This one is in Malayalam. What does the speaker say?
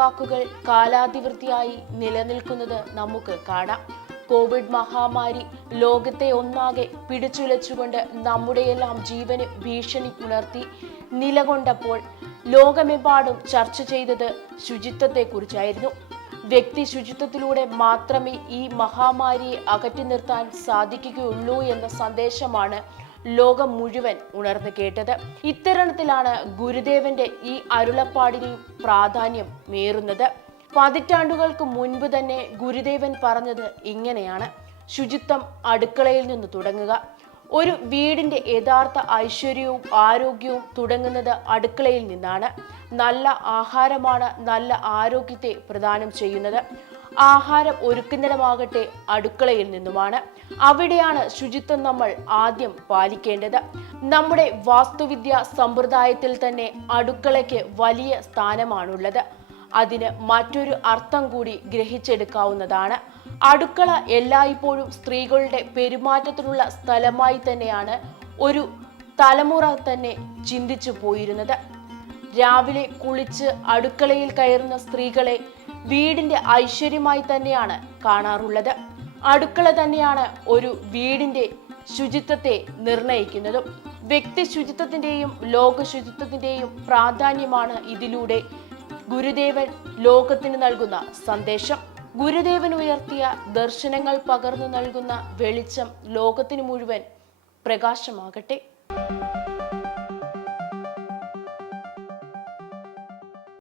വാക്കുകൾ കാലാതിവൃത്തിയായി നിലനിൽക്കുന്നത് നമുക്ക് കാണാം. കോവിഡ് മഹാമാരി ലോകത്തെ ഒന്നാകെ പിടിച്ചുലച്ചുകൊണ്ട് നമ്മുടെയെല്ലാം ജീവന് ഭീഷണി ഉണർത്തി നിലകൊണ്ടപ്പോൾ ലോകമെമ്പാടും ചർച്ച ചെയ്തത് ശുചിത്വത്തെക്കുറിച്ചായിരുന്നു. വ്യക്തി ശുചിത്വത്തിലൂടെ മാത്രമേ ഈ മഹാമാരിയെ അകറ്റി നിർത്താൻ സാധിക്കുകയുള്ളൂ എന്ന സന്ദേശമാണ് ലോകം മുഴുവൻ ഉണർന്നു കേട്ടത്. ഇത്തരണത്തിലാണ് ഗുരുദേവന്റെ ഈ അരുളപ്പാടിന് പ്രാധാന്യം മേറുന്നത്. പതിറ്റാണ്ടുകൾക്ക് മുൻപ് തന്നെ ഗുരുദേവൻ പറഞ്ഞത് ഇങ്ങനെയാണ്: ശുചിത്വം അടുക്കളയിൽ നിന്ന് തുടങ്ങുക. ഒരു വീടിന്റെ യഥാർത്ഥ ഐശ്വര്യവും ആരോഗ്യവും തുടങ്ങുന്നത് അടുക്കളയിൽ നിന്നാണ്. നല്ല ആഹാരമാണ് നല്ല ആരോഗ്യത്തെ പ്രദാനം ചെയ്യുന്നത്. ആഹാരം ഒരുക്കുന്നിടമാകട്ടെ അടുക്കളയിൽ നിന്നുമാണ്. അവിടെയാണ് ശുചിത്വം നമ്മൾ ആദ്യം പാലിക്കേണ്ടത്. നമ്മുടെ വാസ്തുവിദ്യ സമ്പ്രദായത്തിൽ തന്നെ അടുക്കളയ്ക്ക് വലിയ സ്ഥാനമാണുള്ളത്. അതിന് മറ്റൊരു അർത്ഥം കൂടി ഗ്രഹിച്ചെടുക്കാവുന്നതാണ്. അടുക്കള എല്ലായ്പ്പോഴും സ്ത്രീകളുടെ പെരുമാറ്റത്തിനുള്ള സ്ഥലമായി തന്നെയാണ് ഒരു തലമുറ തന്നെ ചിന്തിച്ചു പോയിരുന്നത്. രാവിലെ കുളിച്ച് അടുക്കളയിൽ കയറുന്ന സ്ത്രീകളെ വീടിന്റെ ഐശ്വര്യമായി തന്നെയാണ് കാണാറുള്ളത്. അടുക്കള തന്നെയാണ് ഒരു വീടിന്റെ ശുചിത്വത്തെ നിർണയിക്കുന്നതും. വ്യക്തി ശുചിത്വത്തിന്റെയും ലോക ശുചിത്വത്തിന്റെയും പ്രാധാന്യമാണ് ഇതിലൂടെ ഗുരുദേവൻ ലോകത്തിന് നൽകുന്ന സന്ദേശം. ഗുരുദേവൻ ഉയർത്തിയ ദർശനങ്ങൾ പകർന്നു നൽകുന്ന വെളിച്ചം ലോകത്തിന് മുഴുവൻ പ്രകാശമാകട്ടെ.